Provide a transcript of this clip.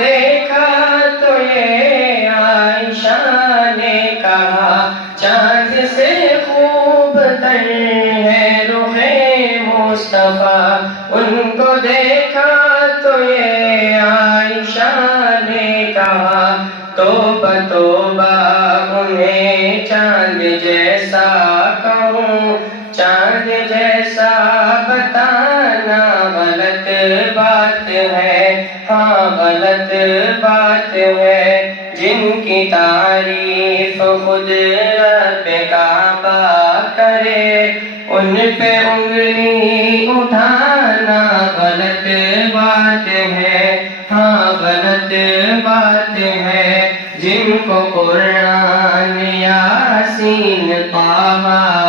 دیکھا تو یہ عائشہ نے کہا چاند سے خوب تر ہے رخ مصطفیٰ. ان کو دیکھا تو یہ عائشہ نے کہا توبہ توبہ انہیں چاند جیسا کہوں. چاند جیسا بتانا غلط بات ہے، ہاں غلط بات ہے. جن کی تعریف خود رب کعبہ کرے ان پہ انگلی اٹھانا غلط بات ہے، ہاں غلط بات ہے. جن کو قرآن یاسین طٰہٰ